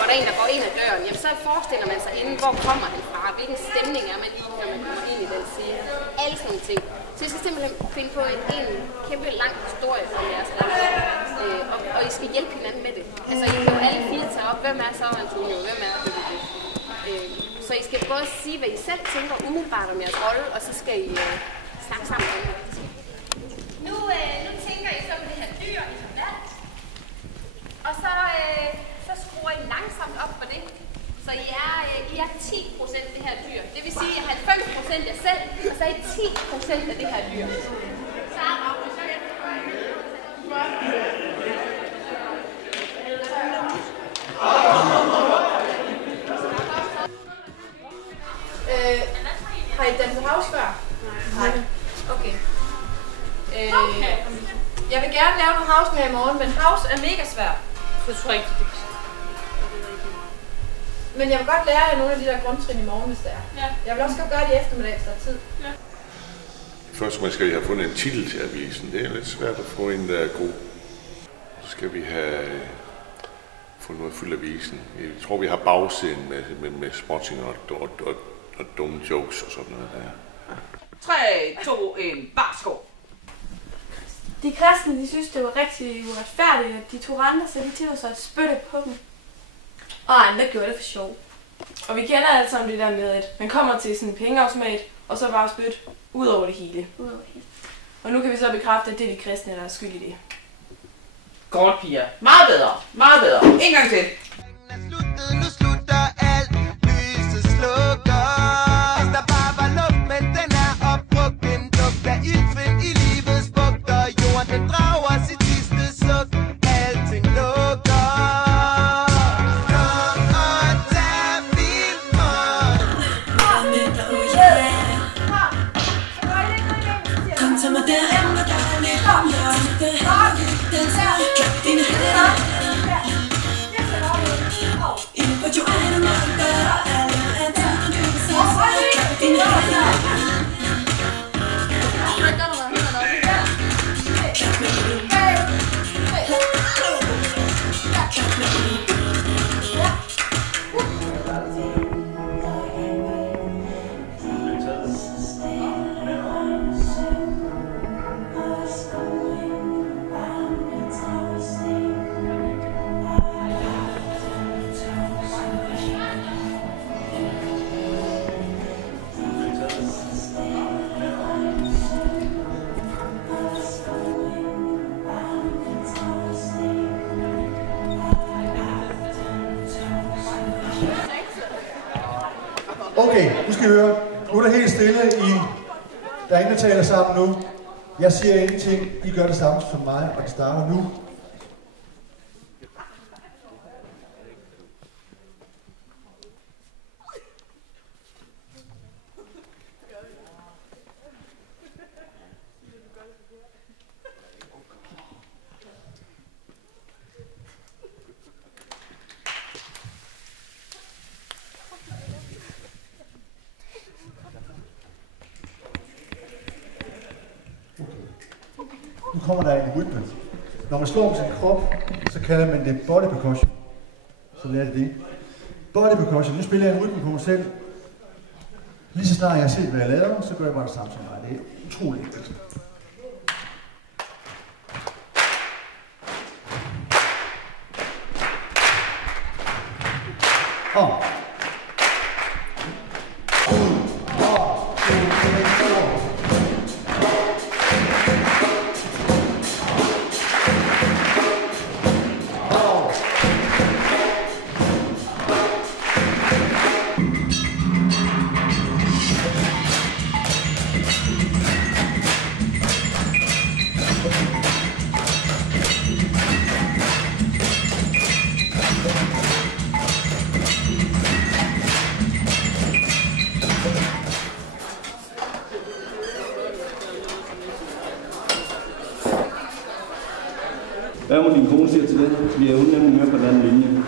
Hvor der er en, der går ind ad døren, jamen, så forestiller man sig inden, hvor kommer han fra, hvilken stemning er man i, når man kommer ind i den scene. Alle sådan nogle ting. Så I skal simpelthen finde på en kæmpe lang historie om jeres land, og I skal hjælpe hinanden med det. Altså, I kan jo alle fire tage op, hvem er så Antonio, hvem er det. Så I skal både sige, hvad I selv tænker umiddelbart om jeres rolle, og så skal I snakke sammen om det. Nu tænker I så på det her dyr, I har valgt. Og så skruer I langsomt op for det. Så I er 10% det her dyr. Det vil sige, at I er 90% jer selv, og så er I 10% af det her dyr. Så har I danset house før? Nej. Okay. Jeg vil gerne lave noget house med i morgen, men house er mega svært. Jeg tror ikke, det Men jeg vil godt lære jer nogle af de der grundtrin i morgen, hvis det er. Ja. Jeg vil også godt gøre det i eftermiddag, hvis der er tid. Ja. Først skal I have fundet en titel til avisen. Det er lidt svært at få en, der er god. Så skal vi have fundet noget fyldt avisen. Jeg tror, vi har bagsiden med småting og dumme jokes og sådan noget der. 3, 2, 1, barsko. De kristne, de synes, det var rigtig uretfærdigt, at de tog renter, så de tillod sig at spytte på dem. Og andre gjorde det for sjov. Og vi kender alle sammen det der med, at man kommer til sådan en pengeautomat, og så bare spytte ud over det hele. Og nu kan vi så bekræfte, at det er de kristne, der er skyld i det. Godt, piger. Meget bedre. Meget bedre. En gang til. Nu slutter alt. Lyset slukker. Hvis der bare var luft, men den er opbrugt. Den lugter iltfind i livets bugter. Jorden den drager sit sidste suk. Alting lukker. Okay, nu skal I høre. Nu er der helt stille. Der er ingen, der taler sammen nu. Jeg siger ingenting. I gør det samme som mig, og det starter nu. Nu kommer der en rytme. Når man slår på sin krop, så kalder man det body percussion. Så lærer det. Body percussion. Nu spiller jeg en rytme på mig selv. Lige så snart jeg har set, hvad jeg laver, så gør jeg bare det samme som mig. Det er utroligt enkelt. Og Hvad må din kone siger til det? Fordi hun nemlig med på den anden linje.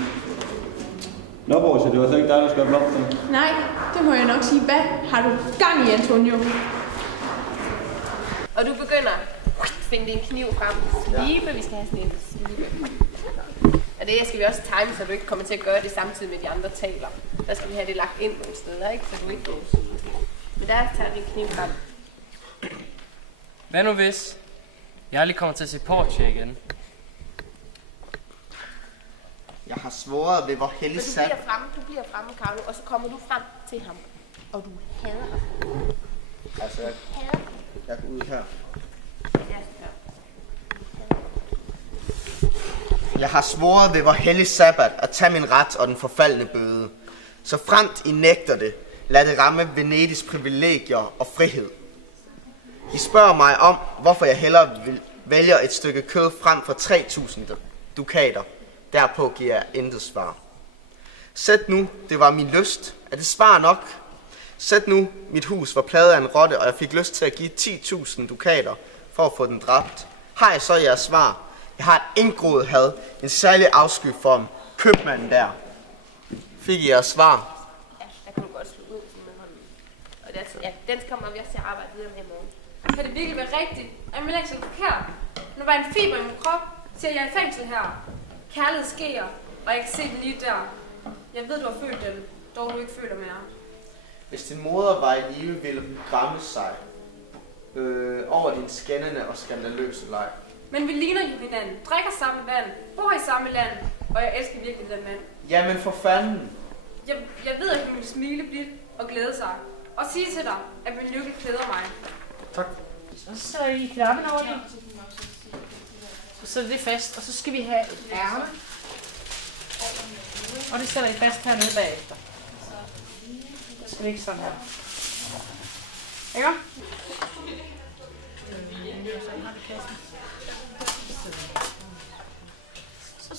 Nå, Borgia, det var så ikke dig, der skal have blomster. Nej, det må jeg nok sige. Hvad har du gang i, Antonio? Og du begynder at finde din kniv frem. Slibe, vi skal have sådan en slibe. Og det skal vi også time, så du ikke kommer til at gøre det samtidig med de andre taler. Der skal vi have det lagt ind nogle steder, ikke? Så du ikke går. Men der tager vi kniv frem. Hvad nu hvis jeg aldrig kommer til at se Portia igen? Jeg har svoret ved vor hellige sand. Du bliver fremme, Carlo, og så kommer du frem til ham. Og du hader ham. Altså, jeg går ud her. Jeg har svoret ved vor hellige sabbat at tage min ret og den forfaldne bøde. Så fremt I nægter det, lad det ramme Venedigs privilegier og frihed. I spørger mig om, hvorfor jeg hellere vælger et stykke kød frem for 3.000 dukater. Derpå giver jeg intet svar. Sæt nu, det var min lyst. Er det svar nok? Sæt nu, mit hus var plaget af en rotte, og jeg fik lyst til at give 10.000 dukater for at få den dræbt. Har jeg så jeres svar? Jeg har et indgroet had, en særlig afsky for ham. Købmanden der. Fik I jeres svar? Ja, der kan du godt slå ud med hånden. Og den kommer vi også til at arbejde videre med i morgen. Kan det virkelig være rigtigt? Er min ikke så forkert? Nu var en fiber i min krop, siger jeg i fængsel her. Kærlighed sker, og jeg kan se den lige der. Jeg ved, du har følt den, dog du ikke føler mere. Hvis din moder var i live, ville hun gramme sig over din skændende og skandaløse leg. Men vi ligner jo hinanden, drikker samme vand, bor i samme land, og jeg elsker virkelig den mand. Jamen for fanden. Jeg ved, at hun vil smile blidt og glæde sig. Og sige til dig, at min lykke klæder mig. Tak. Og så er I knappen over det. Så sætter det fast, og så skal vi have et ærme. Og det sætter I fast hernede bagefter. Så skal det ikke sådan her. Ikke? Så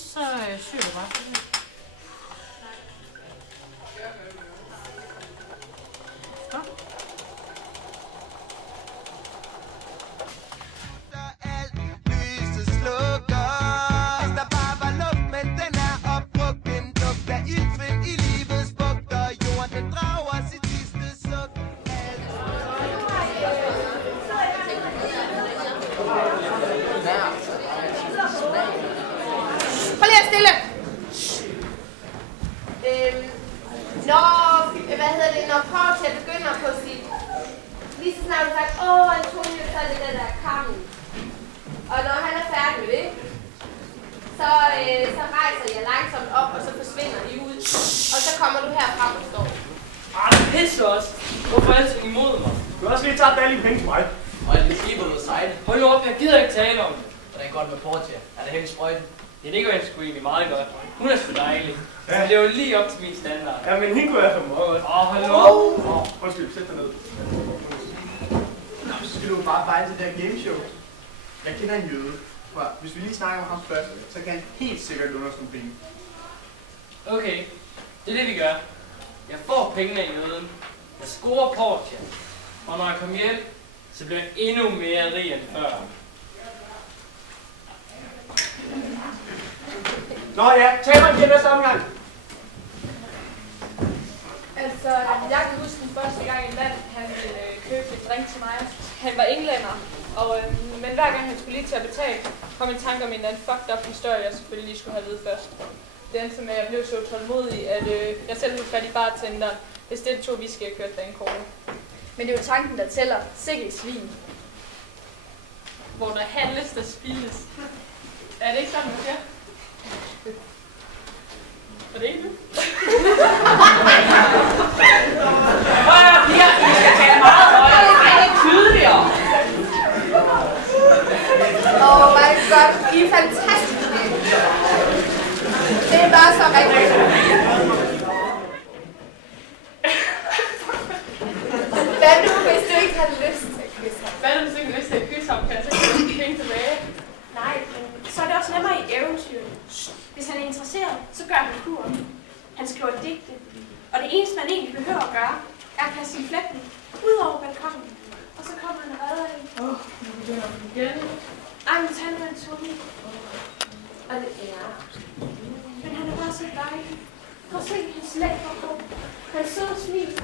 syr du bare. Når Portia begynder på sit... Lige så snart du sagt, Antonio, så er det den der kammen. Og når han er færdig med det, så rejser jeg langsomt op, og så forsvinder I ud. Og så kommer du her frem og står. Det pisser også. Hvorfor er det imod mig? Du har også lige taget alle dine penge til mig. Og det slipper noget sejle. Hold nu op, jeg gider ikke tale om det. Hvordan går det med Portia? Er det helt sprøjten? Ja, det går jeg sgu egentlig meget godt. Hun er sgu dejlig. Ja. Det er jo lige op til min standard. Ja, men hende kunne jeg for meget godt. Hold nu op. Undskyld, sæt dig ned. Nå, så skal du bare veje til det her gameshow. Jeg kender en jøde. Hvis vi lige snakker om ham først, så kan han helt sikkert låne os nogle penge. Okay, det er det vi gør. Jeg får pengene af jøden. Jeg scorer Portia. Og når jeg kommer hjem, så bliver jeg endnu mere rig end før. Nå ja, taberen giver næste omgang. Altså, jeg kan huske den første gang en mand, han ville købe et drink til mig. Han var englænder, men hver gang han skulle lige til at betale, kom en tanke om en eller anden fucked up historie, jeg selvfølgelig lige skulle have ved først. Det endte med, at jeg blev så tålmodig, at jeg selv blev fat i bartenderen, bestilte 2 whisky og kørte dankort. Men det er jo tanken, der tæller. Sikke svin. Hvor der handles, der spildes. Er det ikke sådan, man siger? Er det ikke det? Højere piger, I skal tale meget højere. Ej, det er tydeligere. My God, I er fantastiske. Det er bare så rigtigt. Hvad nu, hvis du ikke har lyst til at kysse ham? Hvad nu, hvis du ikke har lyst til at kysse ham? Kan jeg så ikke få penge tilbage? Nej, så er det også nemmere i eventyr. Hvis han er interesseret, så gør han kur. Han skriver digte. Og det eneste, man egentlig behøver at gøre, er at kaste sin flætten ud over balkonen. Og så kommer han og redder en. Nu begynder vi igen. Ej, men tag nu en tunge. Og det er. Men han er bare så dejlig. Prøv at se hans lækre krop. Hans søde smil.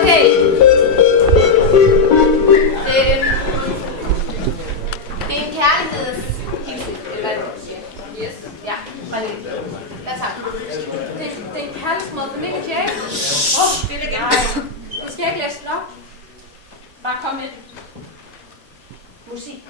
Okay. Det er en kærlighedshilsen, eller hvad du siger. Yes. Ja, fra det. Hvad så? Det er en kærlighedsmåde for Nick og Jay. Det er det gerne. Du skal ikke læse den op. Bare kom ind. Musik.